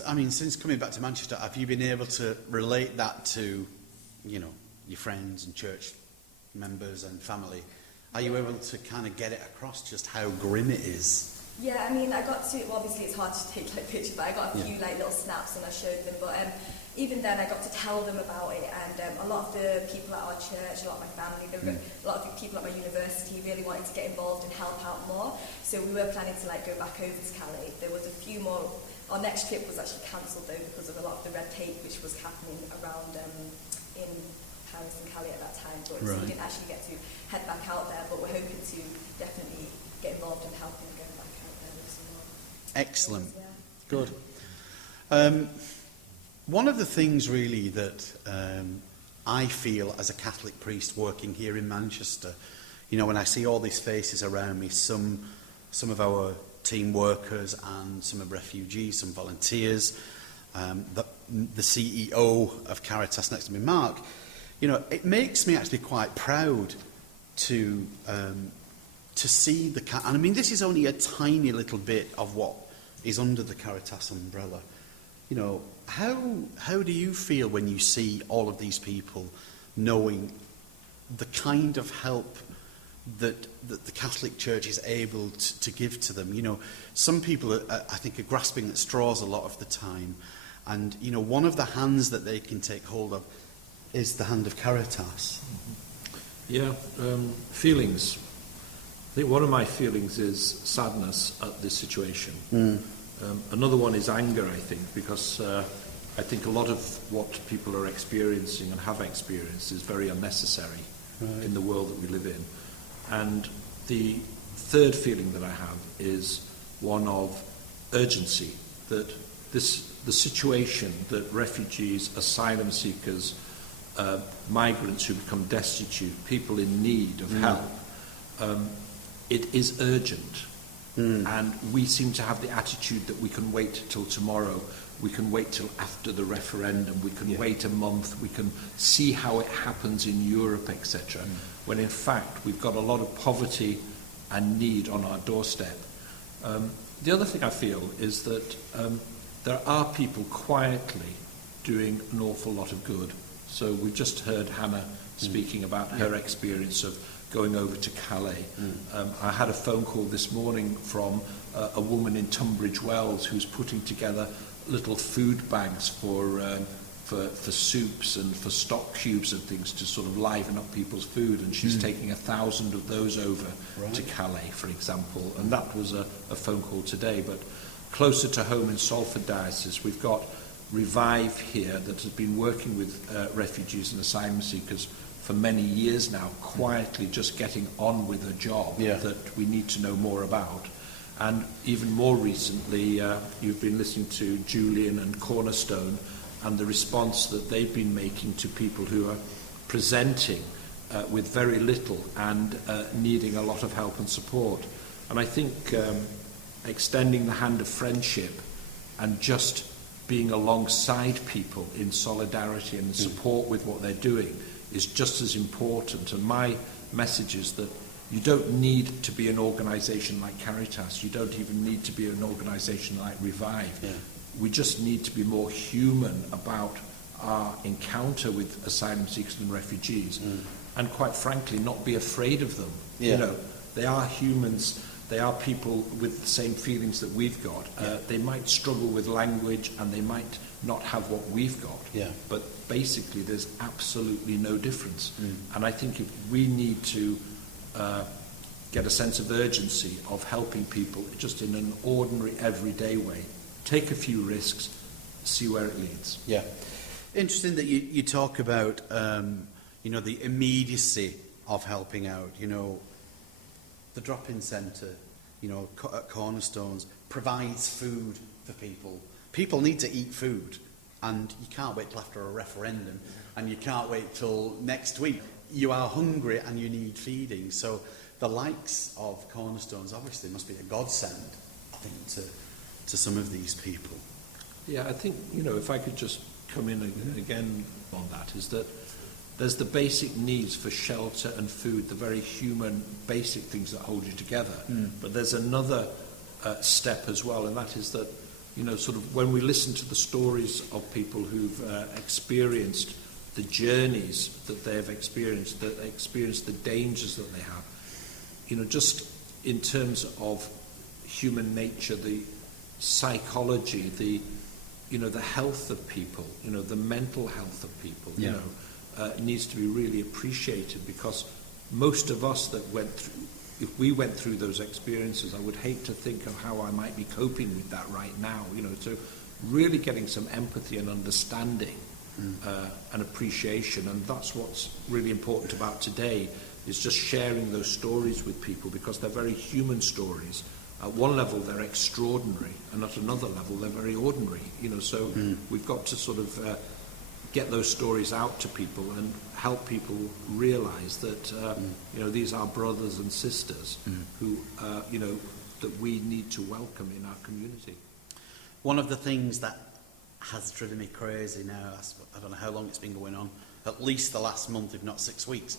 I mean, since coming back to Manchester, have you been able to relate that to, you know, your friends and church members and family? Are you able to kind of get it across just how grim it is? Yeah, I mean, I got to, well, obviously it's hard to take like pictures, but I got a few like little snaps and I showed them, but even then I got to tell them about it, and a lot of the people at our church, a lot of my family, a lot of the people at my university really wanted to get involved and help out more, so we were planning to like go back over to Calais. There was a few more. Our next trip was actually cancelled though because of a lot of the red tape which was happening around in Paris and Calais at that time, but so we didn't actually get to head back out there, but we're hoping to definitely get involved in helping going back out there with some more. Excellent. Yeah. Good. One of the things really that I feel as a Catholic priest working here in Manchester, you know, when I see all these faces around me, some of our team workers and some of refugees, some volunteers, the CEO of CARITAS next to me, Mark, you know, it makes me actually quite proud to see the and I mean, this is only a tiny little bit of what is under the CARITAS umbrella. You know, how do you feel when you see all of these people knowing the kind of help that the Catholic Church is able to give to them? You know, some people I think are grasping at straws a lot of the time, and you know, one of the hands that they can take hold of is the hand of Caritas. Yeah, feelings. I think one of my feelings is sadness at this situation. Another one is anger, I think, because I think a lot of what people are experiencing and have experienced is very unnecessary in the world that we live in. And the third feeling that I have is one of urgency, that the situation that refugees, asylum seekers, migrants who become destitute, people in need of help, it is urgent. And we seem to have the attitude that we can wait till tomorrow, we can wait till after the referendum, we can wait a month, we can see how it happens in Europe, etc. When in fact we've got a lot of poverty and need on our doorstep. The other thing I feel is that there are people quietly doing an awful lot of good. So we've just heard Hannah speaking about her experience of going over to Calais. I had a phone call this morning from a woman in Tunbridge Wells who's putting together little food bags for soups and for stock cubes and things to sort of liven up people's food, and she's taking 1,000 of those over to Calais, for example, and that was a phone call today. But closer to home in Salford Diocese, we've got Revive here that has been working with refugees and asylum seekers for many years now, quietly just getting on with a job that we need to know more about. And even more recently, you've been listening to Julian and Cornerstone and the response that they've been making to people who are presenting with very little and needing a lot of help and support. And I think extending the hand of friendship and just being alongside people in solidarity and support with what they're doing is just as important. And my message is that you don't need to be an organisation like Caritas. You don't even need to be an organisation like Revive. We just need to be more human about our encounter with asylum seekers and refugees, and quite frankly, not be afraid of them. You know, they are humans. They are people with the same feelings that we've got. They might struggle with language and they might not have what we've got. But basically there's absolutely no difference. And I think if we need to get a sense of urgency of helping people just in an ordinary, everyday way, take a few risks, see where it leads. Interesting that you talk about, you know, the immediacy of helping out. You know, the drop-in centre, you know, at Cornerstones provides food for people. People need to eat food, and you can't wait till after a referendum, and you can't wait till next week. You are hungry and you need feeding. So the likes of Cornerstones obviously must be a godsend, I think, to some of these people. Yeah, I think, you know, if I could just come in again on that, is that there's the basic needs for shelter and food, the very human basic things that hold you together. But there's another step as well, and that is that sort of when we listen to the stories of people who've experienced the journeys that they've experienced, the dangers that they have, just in terms of human nature, the psychology, the health of people, the mental health of people, needs to be really appreciated, because most of us that if we went through those experiences, I would hate to think of how I might be coping with that right now, so really getting some empathy and understanding and appreciation, and that's what's really important about today, is just sharing those stories with people, because they're very human stories. At one level they're extraordinary, and at another level they're very ordinary, so we've got to sort of get those stories out to people and help people realise that these are brothers and sisters who that we need to welcome in our community. One of the things that has driven me crazy now, I don't know how long it's been going on, at least the last month, if not 6 weeks,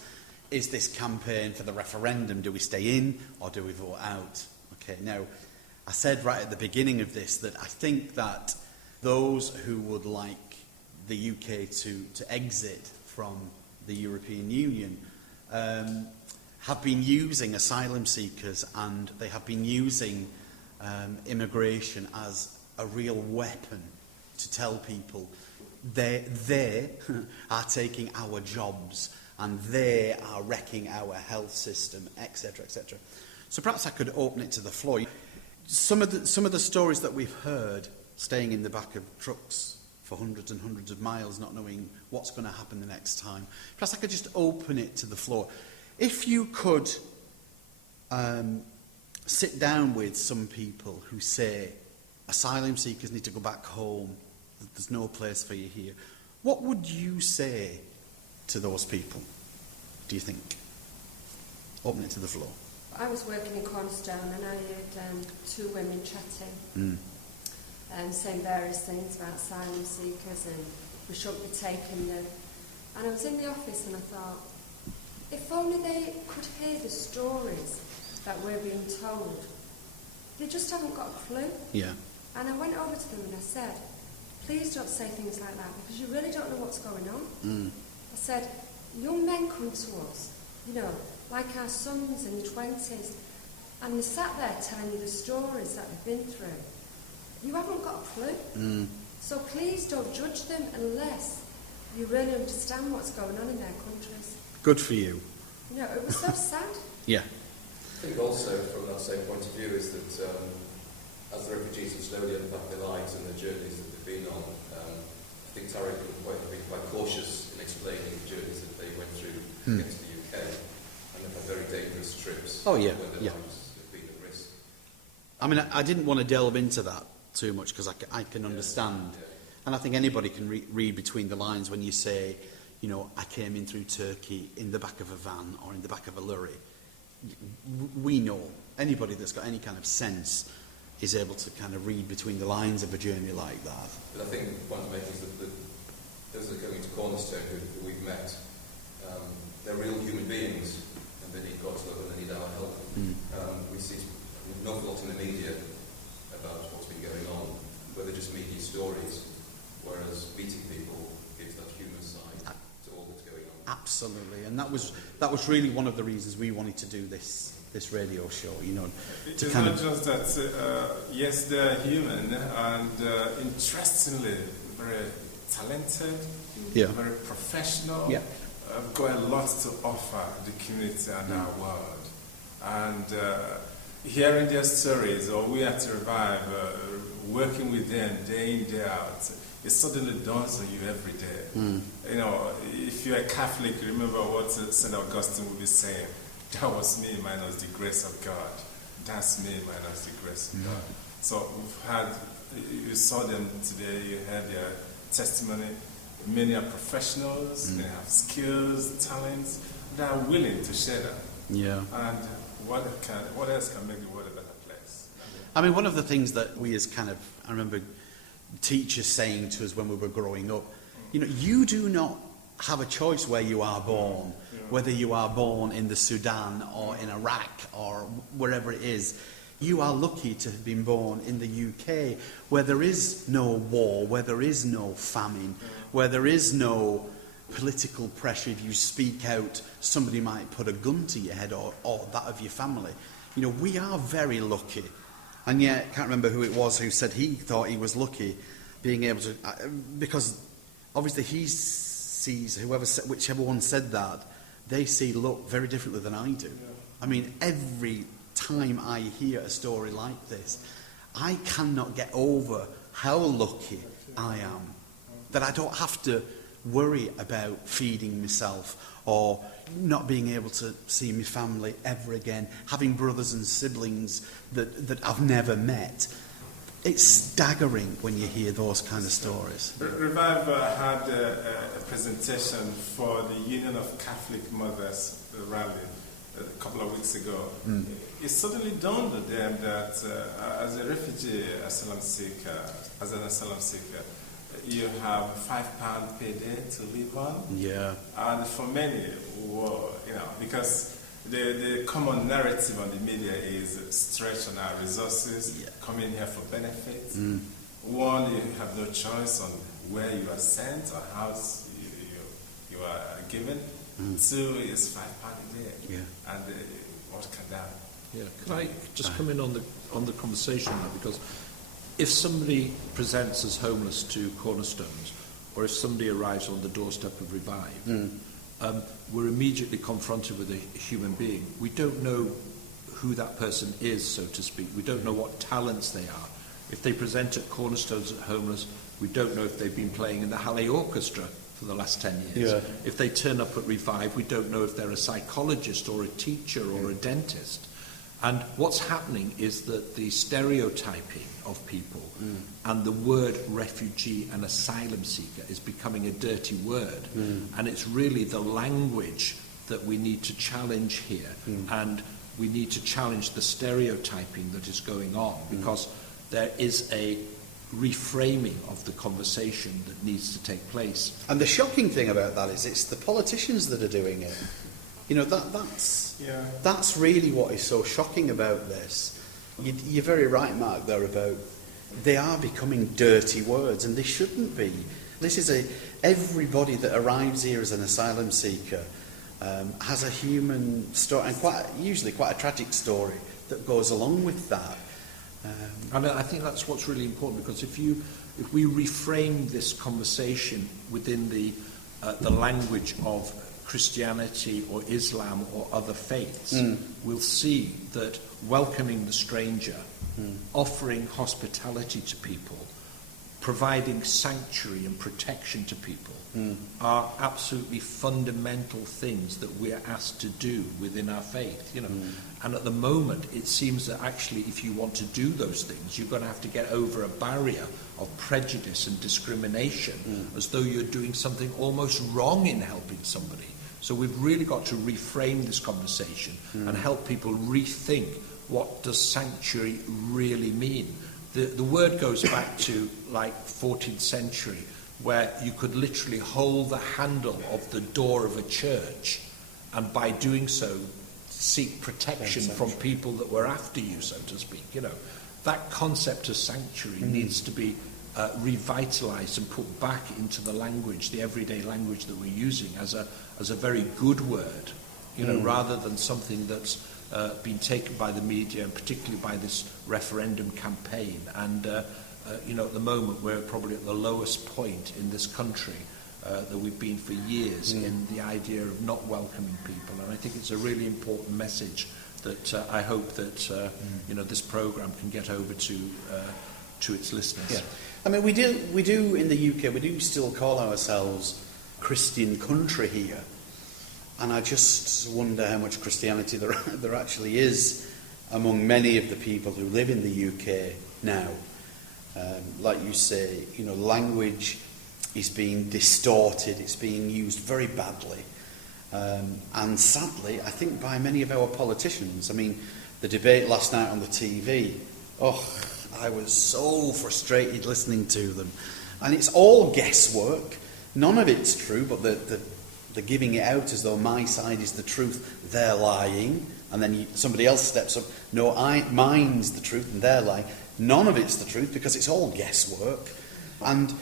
is this campaign for the referendum. Do we stay in or do we vote out? Okay, now, I said right at the beginning of this that I think that those who would like the UK to exit from the European Union have been using asylum seekers, and they have been using immigration as a real weapon to tell people they are taking our jobs and they are wrecking our health system, etc., etc. So perhaps I could open it to the floor. Some of the stories that we've heard, staying in the back of trucks for hundreds and hundreds of miles, not knowing what's going to happen the next time. Perhaps I could just open it to the floor. If you could sit down with some people who say asylum seekers need to go back home, that there's no place for you here, what would you say to those people, do you think? Open it to the floor. I was working in Cornerstone and I heard two women chatting, saying various things about asylum seekers and we shouldn't be taking them. And I was in the office and I thought, if only they could hear the stories that we're being told. They just haven't got a clue. Yeah. And I went over to them and I said, please don't say things like that, because you really don't know what's going on. I said, young men come to us, like our sons in the 20s, and they sat there telling you the stories that they've been through. You haven't got a clue. So please don't judge them unless you really understand what's going on in their countries. Good for you. It was so sad. Yeah. I think also from that same point of view is that as the refugees have slowly unpacked their lives and the journeys that they've been on, I think Tarek have been quite cautious in explaining the journeys that they went through to get to the UK, and they've had very dangerous trips. Oh yeah, when their lives have been at risk. I mean, I didn't want to delve into that too much because I can understand, and I think anybody can read between the lines when you say, I came in through Turkey in the back of a van or in the back of a lorry. We know, anybody that's got any kind of sense is able to kind of read between the lines of a journey like that. But I think the point to make is that those that are going to Cornerstone who we've met, they're real human beings and they need God's love and they need our help. We see an awful lot in the media about what's been going on, where they're just media stories, whereas meeting people gives that human side to all that's going on. Absolutely, and that was really one of the reasons we wanted to do this radio show, It's not just that, yes, they're human, and interestingly, very talented, very professional, got a lot to offer the community and our world. And hearing their stories, or we at Revive, working with them day in, day out, it suddenly dawns on you every day. If you're a Catholic, remember what St. Augustine would be saying. That was me minus the grace of God. That's me minus the grace of God. So you saw them today, you heard their testimony. Many are professionals, they have skills, talents, they are willing to share them. Yeah. And what else can make the world a better place? I mean, one of the things that we as I remember teachers saying to us when we were growing up, you do not have a choice where you are born, whether you are born in the Sudan or in Iraq or wherever it is. You are lucky to have been born in the UK, where there is no war, where there is no famine, where there is no political pressure. If you speak out, somebody might put a gun to your head, or that of your family. You know, we are very lucky. And yet, I can't remember who it was who said he thought he was lucky being able to, because obviously he sees, whichever one said that, they see luck very differently than I do. I mean, every time I hear a story like this, I cannot get over how lucky I am that I don't have to worry about feeding myself or not being able to see my family ever again, having brothers and siblings that I've never met. It's staggering when you hear those kind of stories. Revive had a presentation for the Union of Catholic Mothers rally a couple of weeks ago. It suddenly dawned on them that as a refugee asylum seeker, you have £5 per day to live on. Yeah. And for many, because the common narrative on the media is stretch on our resources, come in here for benefits. One, you have no choice on where you are sent or how you are given. Two is £5 a day. Yeah. And what can that? Yeah. Can I just come in on the conversation now? Because if somebody presents as homeless to Cornerstones, or if somebody arrives on the doorstep of Revive, we're immediately confronted with a human being. We don't know who that person is, so to speak. We don't know what talents they are. If they present at Cornerstones at homeless, we don't know if they've been playing in the Halle Orchestra for the last 10 years. Yeah. If they turn up at Revive, we don't know if they're a psychologist or a teacher or a dentist. And what's happening is that the stereotyping of people and the word refugee and asylum seeker is becoming a dirty word. And it's really the language that we need to challenge here. And we need to challenge the stereotyping that is going on, because there is a reframing of the conversation that needs to take place. And the shocking thing about that is it's the politicians that are doing it. You know, that's really what is so shocking about this. You're very right, Mark, there about they are becoming dirty words, and they shouldn't be. This is everybody that arrives here as an asylum seeker has a human story, and usually quite a tragic story that goes along with that. And I think that's what's really important, because if we reframe this conversation within the language of Christianity or Islam or other faiths, we'll see that welcoming the stranger, offering hospitality to people, providing sanctuary and protection to people are absolutely fundamental things that we're asked to do within our faith, you know. And at the moment, it seems that actually if you want to do those things, you're going to have to get over a barrier of prejudice and discrimination, as though you're doing something almost wrong in helping somebody. So we've really got to reframe this conversation and help people rethink, what does sanctuary really mean? The word goes back to like 14th century, where you could literally hold the handle of the door of a church, and by doing so seek protection from people that were after you, so to speak. You know, that concept of sanctuary needs to be revitalized and put back into the language, the everyday language that we're using, as a very good word, you know, rather than something that's been taken by the media, and particularly by this referendum campaign. And you know, at the moment we're probably at the lowest point in this country that we've been for years in the idea of not welcoming people. And I think it's a really important message that I hope that you know, this programme can get over to its listeners. Yeah. I mean, we do in the UK, we do still call ourselves Christian country here, and I just wonder how much Christianity there actually is among many of the people who live in the UK now. Like you say, you know, language is being distorted, it's being used very badly, and sadly, I think by many of our politicians. I mean, the debate last night on the TV, I was so frustrated listening to them. And it's all guesswork. None of it's true, but the giving it out as though my side is the truth, they're lying, and then somebody else steps up, no, mine's the truth and they're lying. None of it's the truth because it's all guesswork. And